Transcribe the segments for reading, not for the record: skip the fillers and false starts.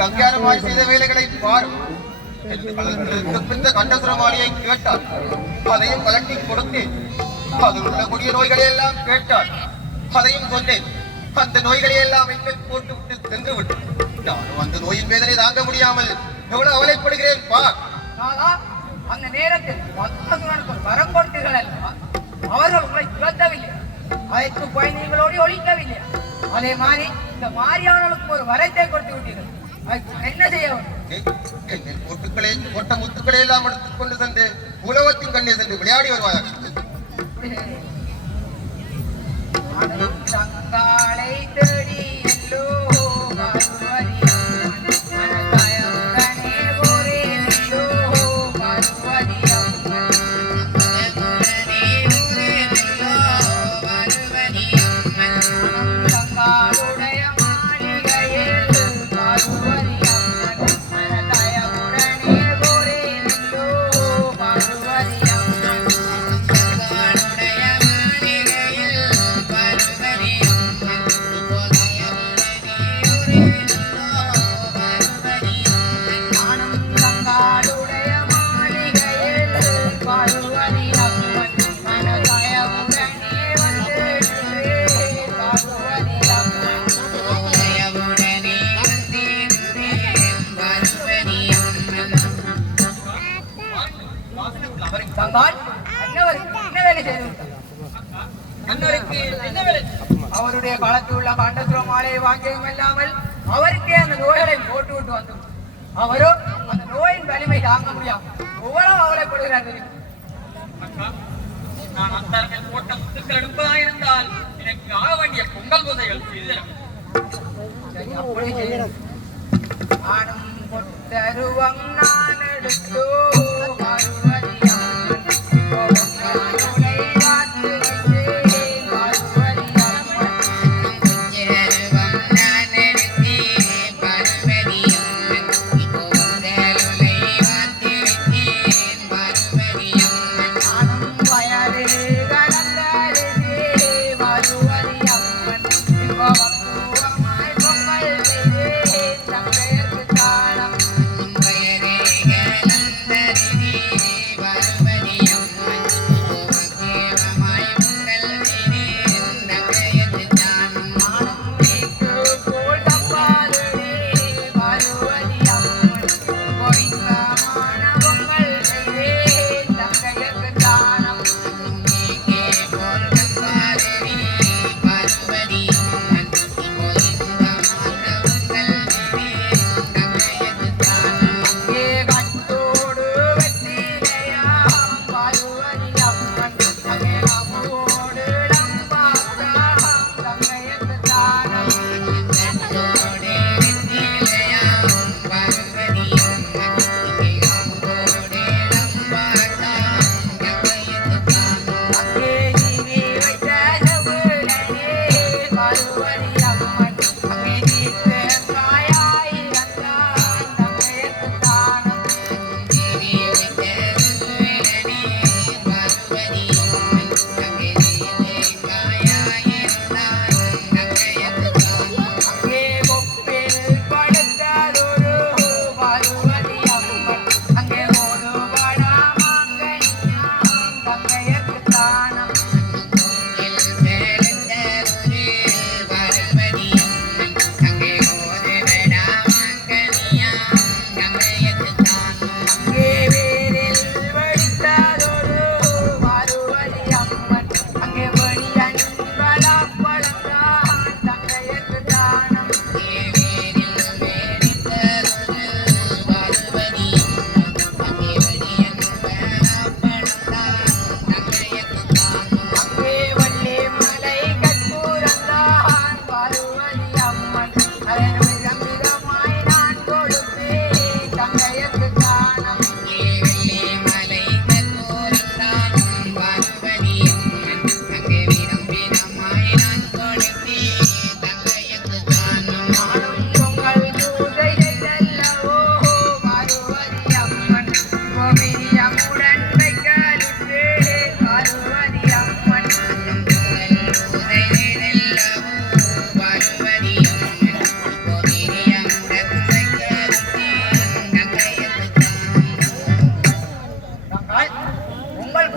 கல்யாணமாய் செய்த வேலைகளை பார். கண்டசுரமாளியை கேட்டார், அதையும் கலட்டி கொடுத்தேன். அதில் உள்ள கொடிய நோய்களை எல்லாம் கேட்டார், அதையும் சொன்னேன். அந்த நோய்களை எல்லாம் என்னில் போட்டு விட்டு சென்று விட்டேன். நானும் அந்த நோயின் வேதனை தாங்க முடியாமல் எவ்வளவு அவலைப்படுகிறேன் பார். அந்த நேரத்தில் வரம் கொடுத்தீர்கள் அல்லவா? அவர்கள் உங்களை துரத்தவில்லை, அதற்கு போய் நீங்களோடு ஒழிக்கவில்லை. அதே மாதிரி இந்த மாரியானவர்களுக்கு ஒரு வரத்தை கொடுத்து விட்டீர்கள். என்ன செய்ய போட்ட முத்துக்களை எல்லாம் எடுத்துக் கொண்டு சென்று உலகத்தின் கண்ணே சென்று விளையாடி வருவார்கள். தங்காலை தேடி எல்லோ அவருடைய காலத்தில் உள்ள கண்டசுரம் மாலையை வாங்கியதும் இல்லாமல் அவருக்கே அந்த நோய்களை போட்டு விட்டு வந்தோம். அவரோ அந்த நோயின் வலிமை தாங்க முடியாது எவ்வளவு அவலைப்படுகிறார். நான் அந்தார்கள் போட்ட முத்துக்கள் எடுப்பதாக இருந்தால் எனக்கு ஆக வேண்டிய பொங்கல் பூசைகள் தருவம் நான் எடுத்தோ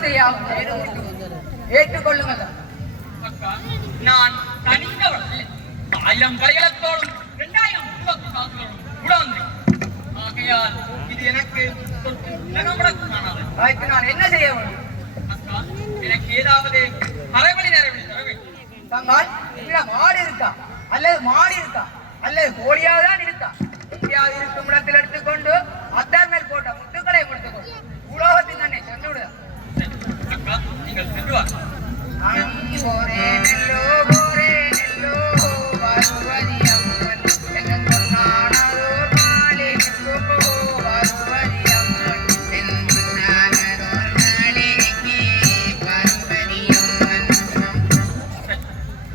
பூசையாகும் செய்து முடித்து ஏற்றுக்கொள்ளுங்கள். அக்கா, நான் தனித்தவள் அல்ல. 1000 படைகளத்தோடும் 2000 காசுகளோடும் கூட வந்தேன். ஆகையால் இது எனக்கு தொட்டு நகமுடக்கானது. அதுக்கு நான் என்ன செய்ய வேண்டும்? அக்கா, எனக்கு ஏதாவது அரைமணி நேரம் தர வேண்டும். தங்கால் உன்னிடம் ஆடு இருக்கா அல்லது மாடு இருக்கா அல்லது கோழியாக தான் இருக்கா? எங்கேயாவது இருக்கும் இடத்தில் எடுத்துக்கொண்டு அத்தார் மேல் போட்ட முத்துக்களை முடித்துக்கொண்டு உலோகத்தின் தன்னை சென்று விடுதா. அக்கா, நீங்கள் சென்று வா.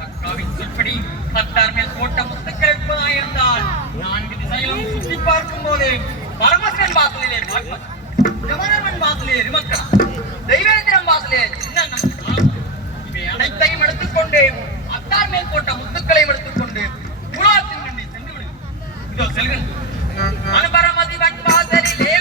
அக்காவின் சொற்படி அத்தார் மேல் போட்ட முத்துக்கள் இருப்பதாயிருந்தால் 4 திசையிலும் சுற்றி பார்க்கும் போது பரமசிவன் வாசலிலே பார்ப்பது, யமதர்மன் வாசலிலே இருமக்கலாம், தெய்வேந்திரன் வாசலிலே சின்ன இவை அனைத்தையும் எடுத்துக்கொண்டு அத்தார் மேல் போட்ட முத்துக்களையும் எடுத்துக்கொண்டு உலகத்தின் கண்ணை சென்று விடும். இதோ செல்கிறேன். அனுபரமதி வன் வாசலிலே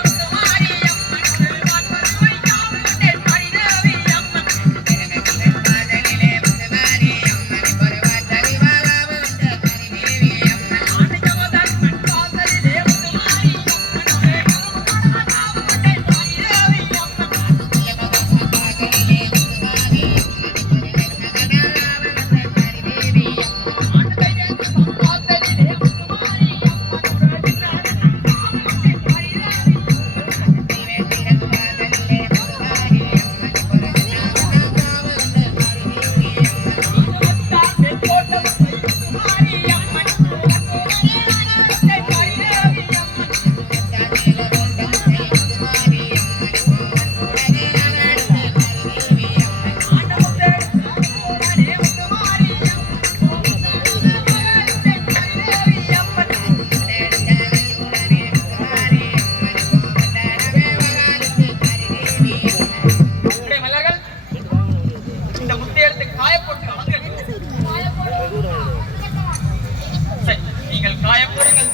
நீங்கள் காயப்படுங்கள்.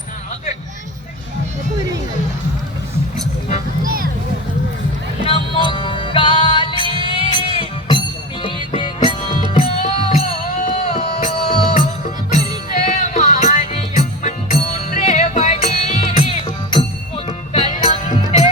நமோ காளி மீது மாரியம்மன் மூன்றே படி முத்தளந்தே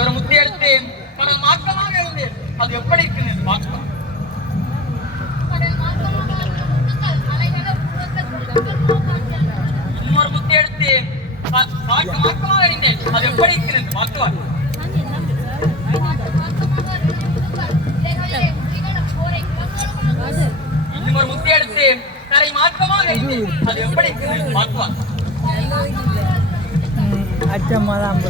ஒரு முத்தி எடுத்து பல மாற்றமாக இருந்தேன். அது எப்படி இருக்குன்னு பார்க்கலாம். இன்னொரு முத்தி எடுத்து மாற்றமாக இருந்தேன். அது எப்படி இருக்குன்னு பார்க்கலாம். இன்னொரு முத்தி எடுத்து கரை மாற்றமாக இருந்தேன். அது எப்படி இருக்குன்னு பார்க்கலாம். அச்சம்மா தான்